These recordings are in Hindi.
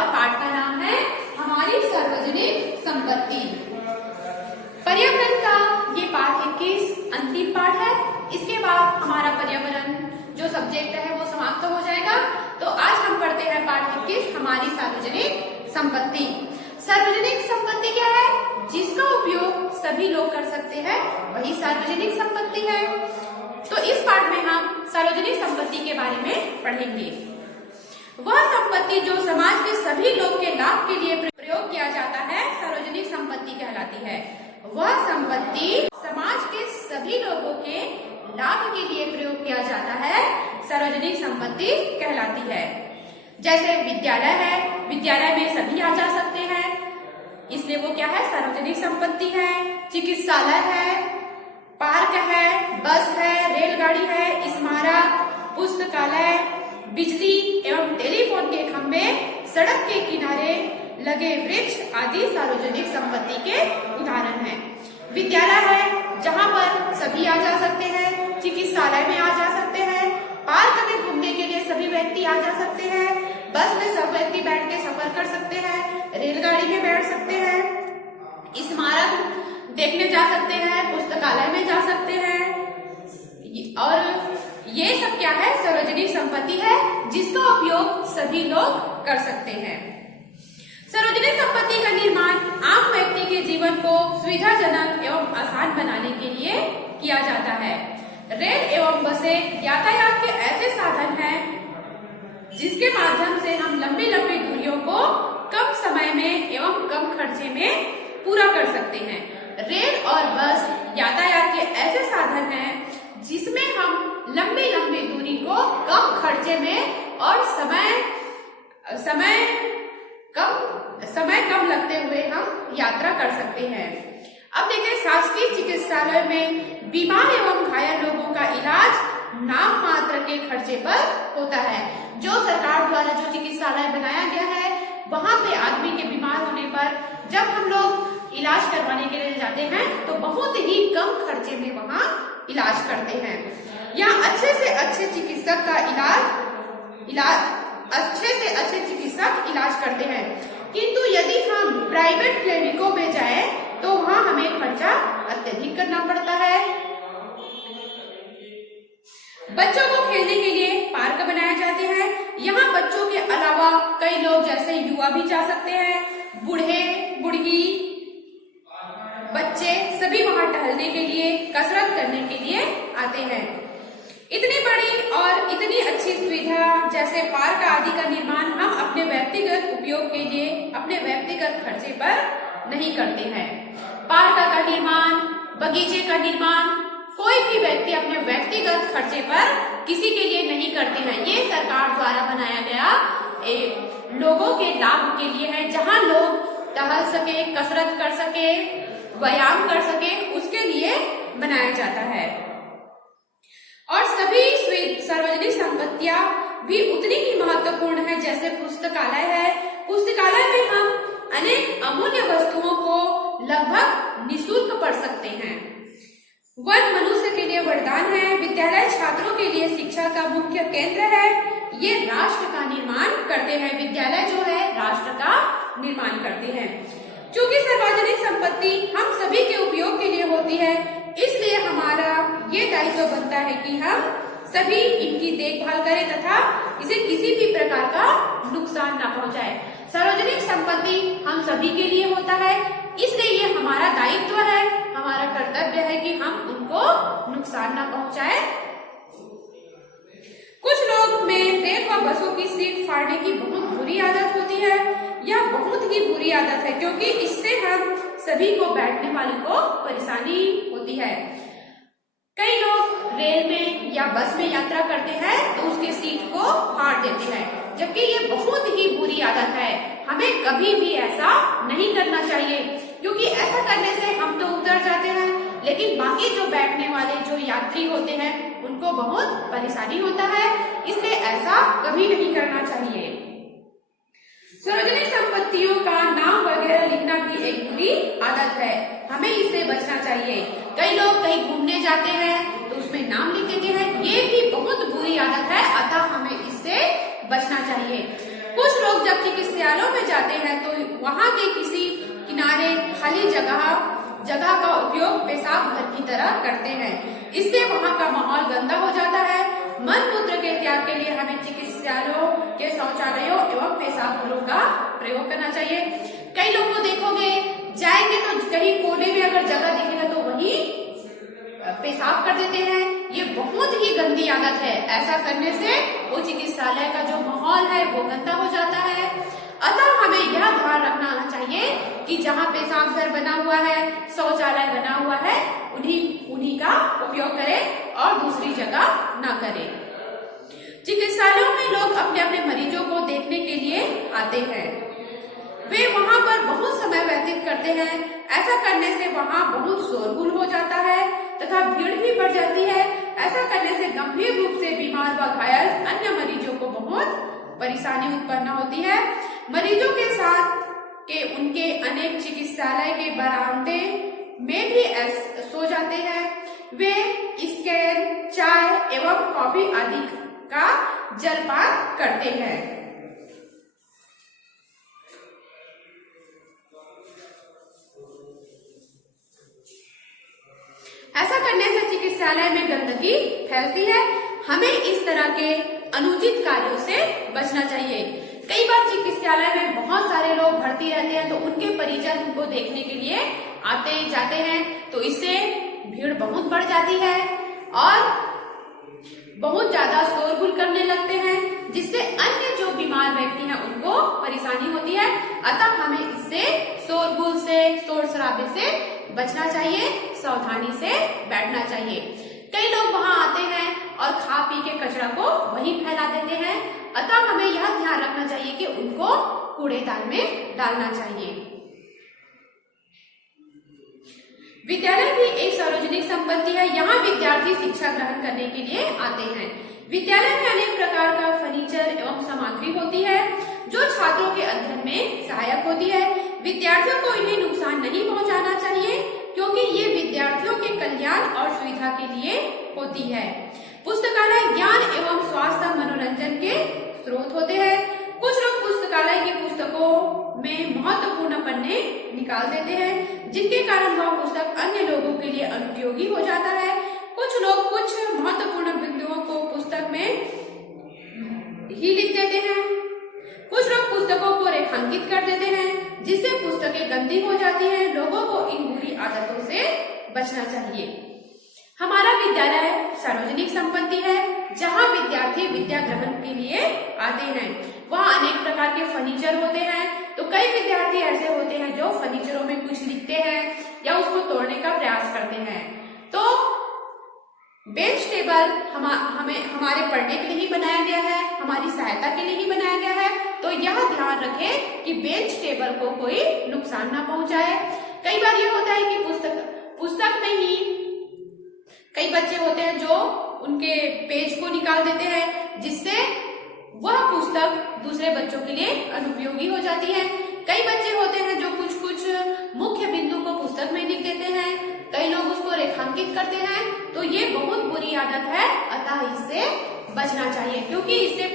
और पाठ का नाम है हमारी सार्वजनिक संपत्ति। पर्यावरण का ये पाठ 21 अंतिम पाठ है। इसके बाद हमारा पर्यावरण जो सब्जेक्ट है वो समाप्त हो जाएगा। तो आज हम पढ़ते हैं पाठ 21 हमारी सार्वजनिक संपत्ति। सार्वजनिक संपत्ति क्या है? जिसका उपयोग सभी लोग कर सकते हैं वही सार्वजनिक संपत्ति है। तो इस पाठ में हम सार्वजनिक संपत्ति के बारे में पढ़ेंगे। वह संपत्ति जो समाज के सभी लोग के लाभ के लिए प्रयोग किया जाता है सार्वजनिक संपत्ति कहलाती है। वह संपत्ति समाज के सभी लोगों के लाभ के लिए प्रयोग किया जाता है सार्वजनिक संपत्ति कहलाती है। जैसे विद्यालय है, विद्यालय में सभी आ जा सकते हैं, इसलिए वो क्या है? सार्वजनिक संपत्ति है। चिकित्सालय है, पार्क है, बस है, रेलगाड़ी है, स्मारक, पुस्तकालय, बिजली एवं टेलीफोन के खंभे, सड़क के किनारे लगे वृक्ष आदि सार्वजनिक संपत्ति के उदाहरण हैं। विद्यालय है जहाँ पर सभी आ जा सकते हैं, चिकित्सालय में आ जा सकते हैं, पार्क में घूमने के लिए सभी व्यक्ति आ जा सकते हैं, बस में सब व्यक्ति बैठ के सफर कर सकते हैं, रेलगाड़ी में बैठ सकते हैं, स्मारक देखने जा सकते हैं, पुस्तकालय में जा सकते हैं। और ये सब क्या है? सार्वजनिक संपत्ति है जिसका उपयोग सभी लोग कर सकते हैं। सार्वजनिक संपत्ति का निर्माण आम व्यक्ति के जीवन को सुविधाजनक एवं आसान बनाने के लिए किया जाता है। रेल एवं बसें यातायात के ऐसे साधन हैं जिसके माध्यम से हम लंबी लंबी दूरियों को कम समय में एवं कम खर्चे में पूरा कर सकते हैं। रेल और बस यातायात के ऐसे साधन हैं जिसमें हम लंबी लंबी दूरी को कम खर्चे में और समय कम लगते हुए हम यात्रा कर सकते हैं। अब देखते हैं शासकीय चिकित्सालय में बीमार एवं घायल लोगों का इलाज नाम मात्र के खर्चे पर होता है। जो सरकार द्वारा जो चिकित्सालय बनाया गया है वहाँ पे आदमी के बीमार होने पर जब हम लोग इलाज करवाने के लिए जाते हैं तो बहुत ही कम खर्चे में वहाँ इलाज करते हैं। यहाँ अच्छे से अच्छे चिकित्सक इलाज करते हैं। किंतु यदि हम प्राइवेट क्लिनिकों में जाएं तो वहाँ हमें खर्चा अत्यधिक करना पड़ता है। बच्चों को खेलने के लिए पार्क बनाए जाते हैं। यहाँ बच्चों के अलावा कई लोग जैसे युवा भी जा सकते हैं, बूढ़े बुढ़ी बच्चे सभी वहाँ टहलने के लिए, कसरत करने के लिए आते हैं। इतनी बड़ी और इतनी अच्छी सुविधा जैसे पार्क आदि का निर्माण हम अपने व्यक्तिगत उपयोग के लिए अपने व्यक्तिगत खर्चे पर नहीं करते हैं। पार्क का निर्माण, बगीचे का निर्माण कोई भी व्यक्ति अपने व्यक्तिगत खर्चे पर किसी के लिए नहीं करते हैं। ये सरकार द्वारा बनाया गया लोगों के लाभ के लिए है, जहाँ लोग टहल सके, कसरत कर सके, व्यायाम कर सके, उसके लिए बनाया जाता है। और सभी सार्वजनिक संपत्तियां भी उतनी ही महत्वपूर्ण है जैसे पुस्तकालय है। पुस्तकालय में हम अनेक अमूल्य वस्तुओं को लगभग निःशुल्क पढ़ सकते हैं। वन मनुष्य के लिए वरदान है। विद्यालय छात्रों के लिए शिक्षा का मुख्य केंद्र है। ये राष्ट्र का निर्माण करते हैं। विद्यालय जो है राष्ट्र का निर्माण करते हैं। क्योंकि सार्वजनिक संपत्ति हम सभी के उपयोग के लिए होती है, इसलिए हमारा ये दायित्व बनता है कि हम सभी इनकी देखभाल करें तथा इसे किसी भी प्रकार का नुकसान न पहुंचाए। सार्वजनिक संपत्ति हम सभी के लिए होता है, इसलिए ये हमारा दायित्व है, हमारा कर्तव्य है कि हम उनको नुकसान न पहुंचाए। कुछ लोग में रेल व बसों की सीट फाड़ने की बहुत बुरी आदत होती है। यह बहुत ही बुरी आदत है क्योंकि इससे हम सभी को बैठने वाले को परेशानी होती है। कई लोग रेल में या बस में यात्रा करते हैं तो उसके सीट को फाड़ देते हैं, जबकि ये बहुत ही बुरी आदत है। हमें कभी भी ऐसा नहीं करना चाहिए क्योंकि ऐसा करने से हम तो उतर जाते हैं, लेकिन बाकी जो बैठने वाले जो यात्री होते हैं उनको बहुत परेशानी होता है, इसलिए ऐसा कभी नहीं करना चाहिए। सार्वजनिक संपत्तियों का नाम वगैरह लिखना भी एक बुरी आदत है, हमें इससे बचना चाहिए। कई लोग कहीं घूमने जाते हैं तो उसमें नाम लिख देते हैं, ये भी बहुत बुरी आदत है, अतः हमें इससे बचना चाहिए। कुछ लोग जब चिकित्सालयों में जाते हैं तो वहां के किसी किनारे खाली जगह का उपयोग पेशाब घर की तरह करते हैं। इससे वहां का माहौल गंदा हो जाता है। मल मूत्र के त्याग के लिए हमें चिकित्सालयों के शौचालयों एवं पेशाब घरों का प्रयोग करना चाहिए। कई लोग को देखोगे जाएंगे तो कहीं कोने में अगर जगह दिखेगा तो वहीं पेशाब कर देते हैं। ये बहुत ही गंदी आदत है। ऐसा करने से वो चिकित्सालय का जो माहौल है वो गंदा हो जाता है। अतः हमें यह ध्यान रखना चाहिए कि जहाँ पेशाब घर बना हुआ है, शौचालय बना हुआ है, उन्हीं का उपयोग करें और दूसरी जगह न करें। चिकित्सालयों में लोग अपने अपने मरीजों को देखने के लिए आते हैं। वे वहां पर बहुत समय व्यतीत करते हैं। ऐसा करने से वहां बहुत शोरगुल हो जाता है तथा भीड़ भी बढ़ जाती है। ऐसा करने से गंभीर रूप से बीमार व घायल अन्य मरीजों को बहुत परेशानी उत्पन्न होती है। मरीजों के साथ के उनके अनेक चिकित्सालय के बरामदे में भी सो जाते हैं। वे स्कैन, चाय एवं कॉफी आदि का जलपान करते हैं। ऐसा करने से चिकित्सालय में गंदगी फैलती है। हमें इस तरह के अनुचित कार्यों से बचना चाहिए। कई बार चिकित्सालय में बहुत सारे लोग भर्ती रहते हैं तो उनके परिजन उनको देखने के लिए आते जाते हैं, तो इससे भीड़ बहुत बढ़ जाती है और बहुत ज्यादा शोरगुल करने लगते हैं, जिससे अन्य जो बीमार व्यक्ति हैं उनको परेशानी होती है। अतः हमें इससे शोरगुल से, शोर शराबे से बचना चाहिए, सावधानी से बैठना चाहिए। कई लोग वहां आते हैं और खा पी के कचरा को वहीं फैला देते हैं। अतः हमें यह ध्यान रखना चाहिए कि उनको कूड़ेदान में डालना चाहिए। विद्यालय भी एक सार्वजनिक संपत्ति है। यहाँ विद्यार्थी शिक्षा ग्रहण करने के लिए आते हैं। विद्यालय में अनेक प्रकार का फर्नीचर एवं सामग्री होती है जो छात्रों के अध्ययन में सहायक होती है। विद्यार्थियों को इन्हें नुकसान नहीं पहुंचाना चाहिए क्योंकि ये विद्यार्थियों के कल्याण और सुविधा के लिए होती है। पुस्तकालय ज्ञान एवं स्वास्थ्य मनोरंजन के स्रोत होते हैं। कुछ लोग पुस्तकालय की पुस्तकों में महत्वपूर्ण पन्ने निकाल देते हैं, जिनके कारण वह पुस्तक अन्य लोगों के लिए अनुपयोगी हो जाता है। कुछ लोग कुछ महत्वपूर्ण बिंदुओं को पुस्तक में ही लिख देते हैं। कुछ लोग पुस्तकों को रेखांकित कर देते हैं, जिससे पुस्तकें गंदी हो जाती हैं। लोगों को इन बुरी आदतों से बचना चाहिए। हमारा विद्यालय सार्वजनिक संपत्ति है, जहाँ विद्यार्थी विद्या ग्रहण के लिए आते हैं। वहाँ अनेक प्रकार के फर्नीचर होते हैं, तो कई विद्यार्थी ऐसे होते हैं जो फर्नीचरों में कुछ लिखते हैं या उसको तोड़ने का प्रयास करते हैं। तो बेंच टेबल हमारे पढ़ने के लिए ही बनाया गया है, हमारी सहायता के लिए ही बनाया गया है। तो यह ध्यान रखें कि बेंच टेबल को कोई नुकसान ना पहुंचाए। कई बार यह होता है कि पुस्तक में ही कई बच्चे होते हैं जो उनके पेज को निकाल देते हैं, जिससे वह पुस्तक दूसरे बच्चों के लिए अनुपयोगी हो जाती है। कई बच्चे होते हैं जो कुछ मुख्य बिंदु को पुस्तक में लिख देते हैं, कई लोग उसको रेखांकित करते हैं। तो ये बहुत बुरी आदत है, अतः इससे बचना चाहिए क्योंकि इससे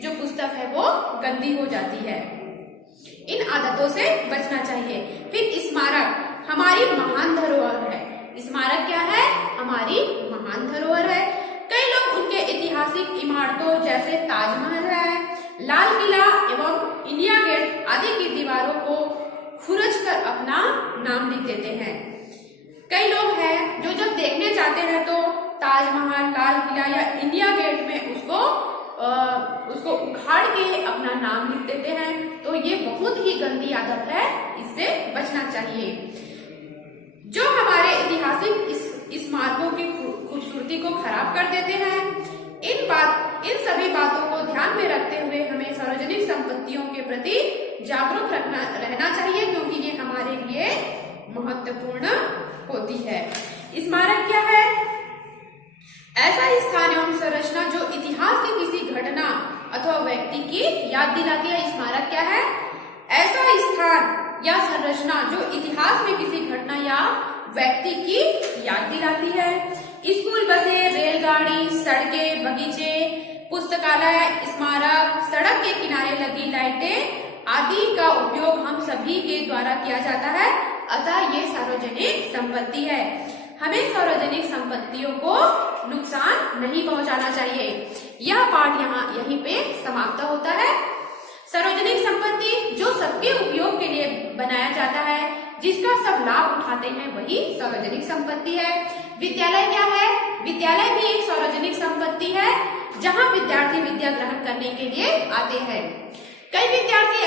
जो पुस्तक है वो गंदी हो जाती है। इन आदतों से बचना चाहिए। फिर स्मारक हमारी महान धरोहर है। स्मारक क्या है? हमारी महान धरोहर है। कई लोग उनके ऐतिहासिक इमारतों जैसे ताजमहल है, लाल किला एवं इंडिया गेट आदि की दीवारों को खुरच कर अपना नाम लिख देते हैं। कई लोग हैं जो जब देखने जाते हैं तो ताजमहल, लाल किला या इंडिया गेट में उसको उखाड़ के अपना नाम लिख देते हैं। तो ये बहुत ही गंदी आदत है, इससे बचना चाहिए। जो हमारे ऐतिहासिक स्मारकों की खूबसूरती को खराब कर देते हैं। इन सभी बातों को ध्यान में रखते हुए हमें सार्वजनिक संपत्तियों के प्रति जागरूक रहना चाहिए क्योंकि ये हमारे लिए महत्वपूर्ण होती है। स्मारक क्या है? ऐसा स्थान एवं संरचना जो इतिहास की किसी घटना अथवा व्यक्ति की याद दिलाती है। स्मारक क्या है? ऐसा स्थान या संरचना जो इतिहास में किसी घटना या व्यक्ति की याद दिलाती है। स्कूल बसें, रेलगाड़ी, सड़कें, बगीचे, पुस्तकालय, स्मारक, सड़क के किनारे लगी लाइटें आदि का उपयोग हम सभी के द्वारा किया जाता है, अतः ये सार्वजनिक संपत्ति है। हमें सार्वजनिक संपत्तियों को नुकसान नहीं पहुंचाना चाहिए। यह पाठ यहीं पे समाप्त होता है। सार्वजनिक संपत्ति जो सबके उपयोग के लिए बनाया जाता है, जिसका सब लाभ उठाते हैं, वही सार्वजनिक संपत्ति है। विद्यालय क्या है? विद्यालय भी एक सार्वजनिक संपत्ति है, जहां विद्यार्थी विद्या ग्रहण करने के लिए आते हैं। कई विद्यार्थी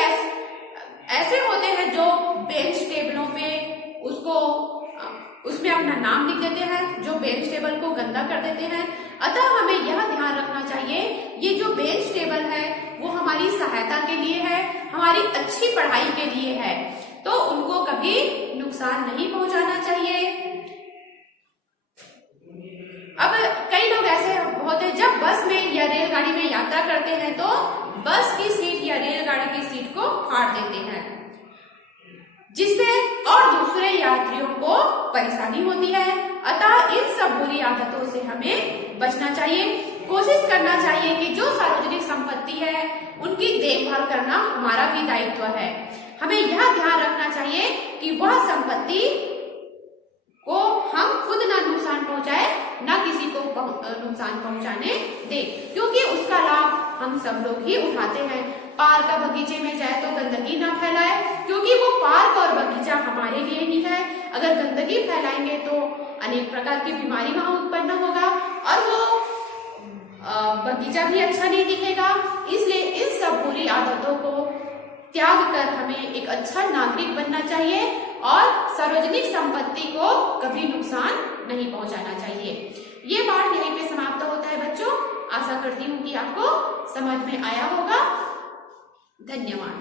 ऐसे होते हैं जो बेंच टेबलों पे उसमें अपना नाम लिख देते हैं, जो बेंच टेबल को गंदा कर देते हैं। अतः हमें यह ध्यान रखना चाहिए, ये जो बेंच टेबल है वो हमारी सहायता के लिए है, हमारी अच्छी पढ़ाई के लिए है, तो उनको कभी नुकसान नहीं पहुंचाना चाहिए। अब कई लोग ऐसे होते हैं, जब बस में या रेलगाड़ी में यात्रा करते हैं तो बस की सीट या रेलगाड़ी की सीट को फाड़ देते हैं, जिससे और दूसरे यात्रियों को परेशानी होती है। अतः इन सब बुरी आदतों से हमें बचना चाहिए। कोशिश करना चाहिए कि जो सार्वजनिक संपत्ति है उनकी देखभाल करना हमारा भी दायित्व है। हमें यह ध्यान रखना चाहिए कि वह संपत्ति को हम खुद ना नुकसान पहुंचाए, ना किसी को नुकसान पहुंचाने दे, क्योंकि उसका लाभ हम सब लोग ही उठाते हैं। पार्क या बगीचे में जाए तो गंदगी ना फैलाए, क्योंकि वो पार्क और बगीचा हमारे लिए ही है। अगर गंदगी फैलाएंगे तो अनेक प्रकार की बीमारी वहां उत्पन्न होगा और वो बगीचा भी अच्छा नहीं दिखेगा। इसलिए इन सब बुरी आदतों को त्याग कर हमें एक अच्छा नागरिक बनना चाहिए और सार्वजनिक संपत्ति को कभी नुकसान नहीं पहुंचाना चाहिए। ये पाठ यहीं पे समाप्त होता है बच्चों। आशा करती हूँ कि आपको समझ में आया होगा। धन्यवाद।